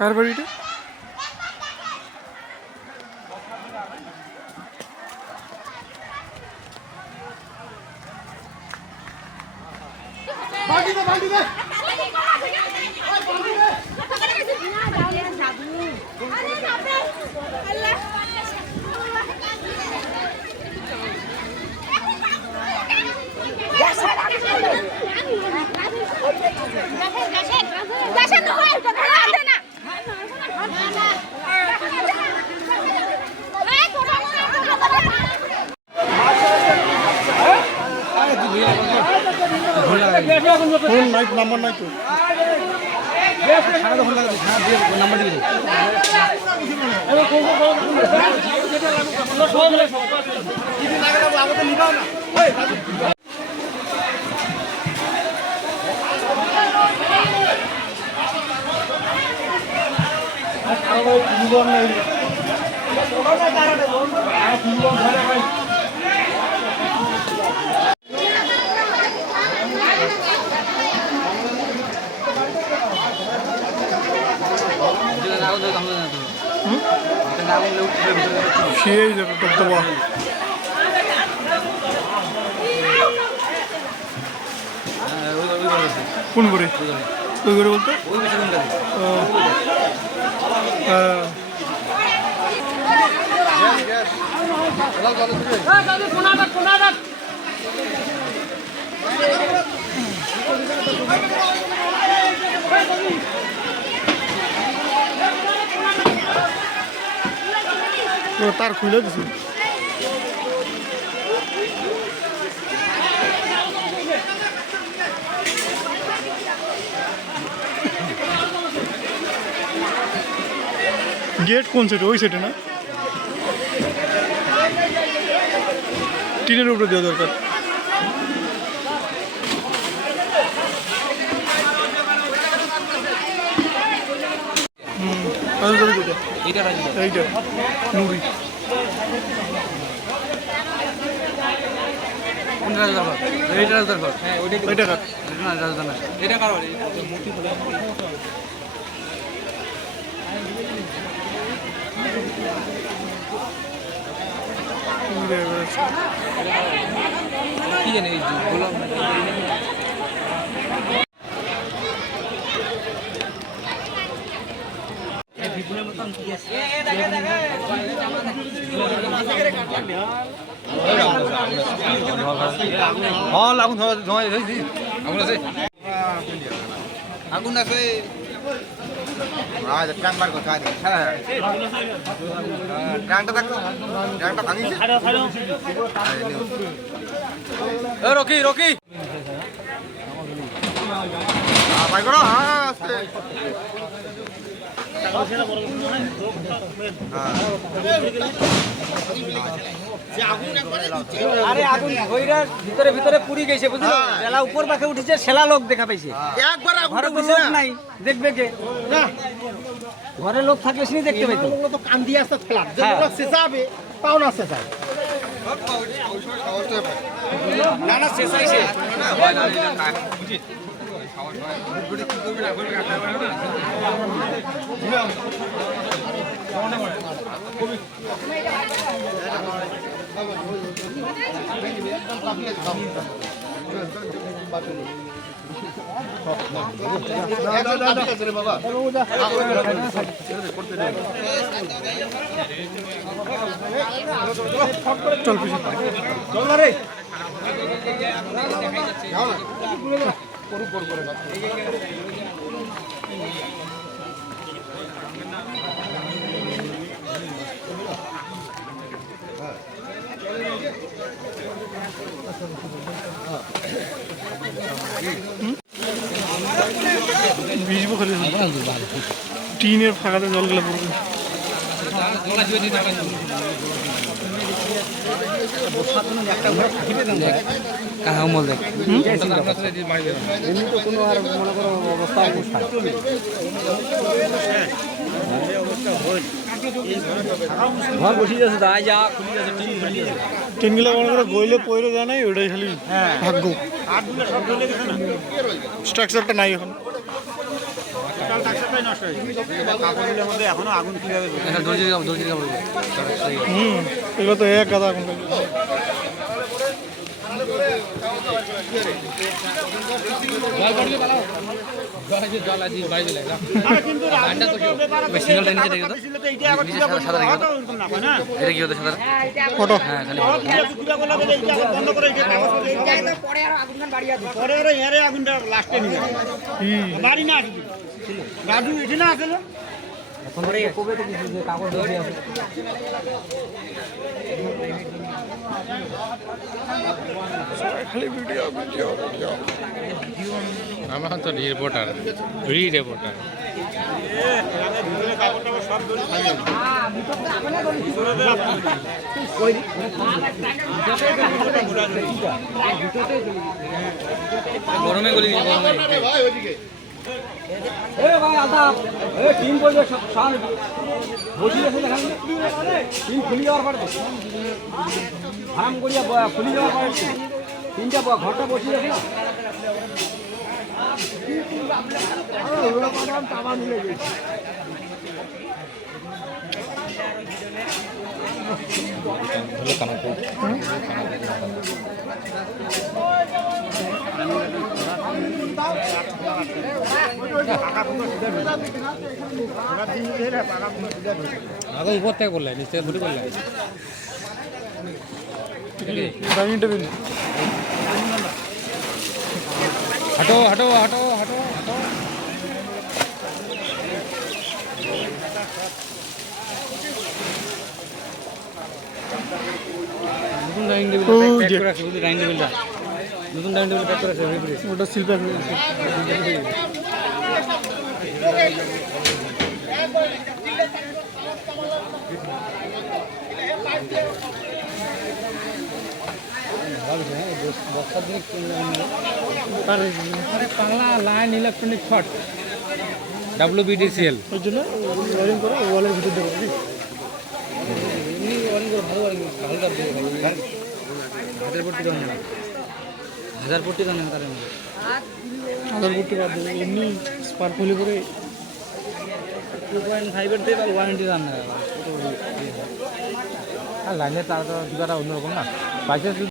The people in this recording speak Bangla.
কার বাড়িটা? নাম্বার নাই তো সেই দেওয়া কোন করে ওই করে বলতে তার খুলে দিছি গেট কোন সেটে? ওই সেটে না, টিনের উপরে দেওয়া দরকার। এইটা নুরি কি জানি আগুন আছে রকি রকি আরে আগুন ভিতরে ভিতরে পুড়ি গেছে বুঝলো, জেলা উপর পাখে উঠেছে, সেলা লোক দেখা পাইছে। একবার ঘরে বসে নাই, দেখবে কে? ঘরে লোক থাকলে সে দেখতে পাইতো। তো কান দিয়ে আসতে ফ্ল্যাট যে যাবে পাওনা আছে স্যার না না শেষ আইছে চল পিছনে চল রে ভিজবো খালি টিনের ফাঁকাতে জল গেলে পড়বে। টিনগুলো মনে করে গইলে পয়রে যায় নাই, ওটাই খালি ভাগ্য। স্ট্রাকচারটা নাই এখন। এখনো আগুন কিভাবে এগুলো তো এক গাদা এখন ফটো আগুনটা লাস্টে নিয়ে বাড়ি না রাজু এসে না আসলে এখন কবে তো কিছু যে কাগজ ধরে আছে খালি ভিডিও আমরা তো রিপোর্টার গরমে গলি ভাই আদা টিম বলবে সাল বসি আছে দেখান টিম খুলি যাওয়ার পরে আরাম করিয়া খুলি যাওয়ার পরে তিনটা ঘরটা বসিয়ে আছে না মিলে গেছে আগে উপর থেকে করলে নিচ থেকে ঘুরে করলে ডাইনিং টেবিল হাঁটো হাঁটো হাঁটো হাঁটো হাঁটো নতুন ডাইনিং টেবিল প্যাক করে আছে বুঝলি ডাইনিং টেবিলটা নতুন ডাইনিং টেবিল প্যাক করে আছে ওটা শিল্পা বক্সার দিনে বাংলা লাইন ইলেকট্রনিক ফট WBDCL ওই জন্য ওয়ারিং করে ওয়ালের ভিতর দেবো এমনি ওয়ারিং করে ভালো ওয়ারিং ভালো কাজ দিয়ে হাজার পট্টি দাম না হাজার পট্টি দাম না তার আধার করতে বাদ দেবে এমনি স্পার্ক হলে করে 2.5 দিয়ে ওয়ারেন্টি দাম না আর লাইনের তার দিবাটা অন্যরকম না বাইসে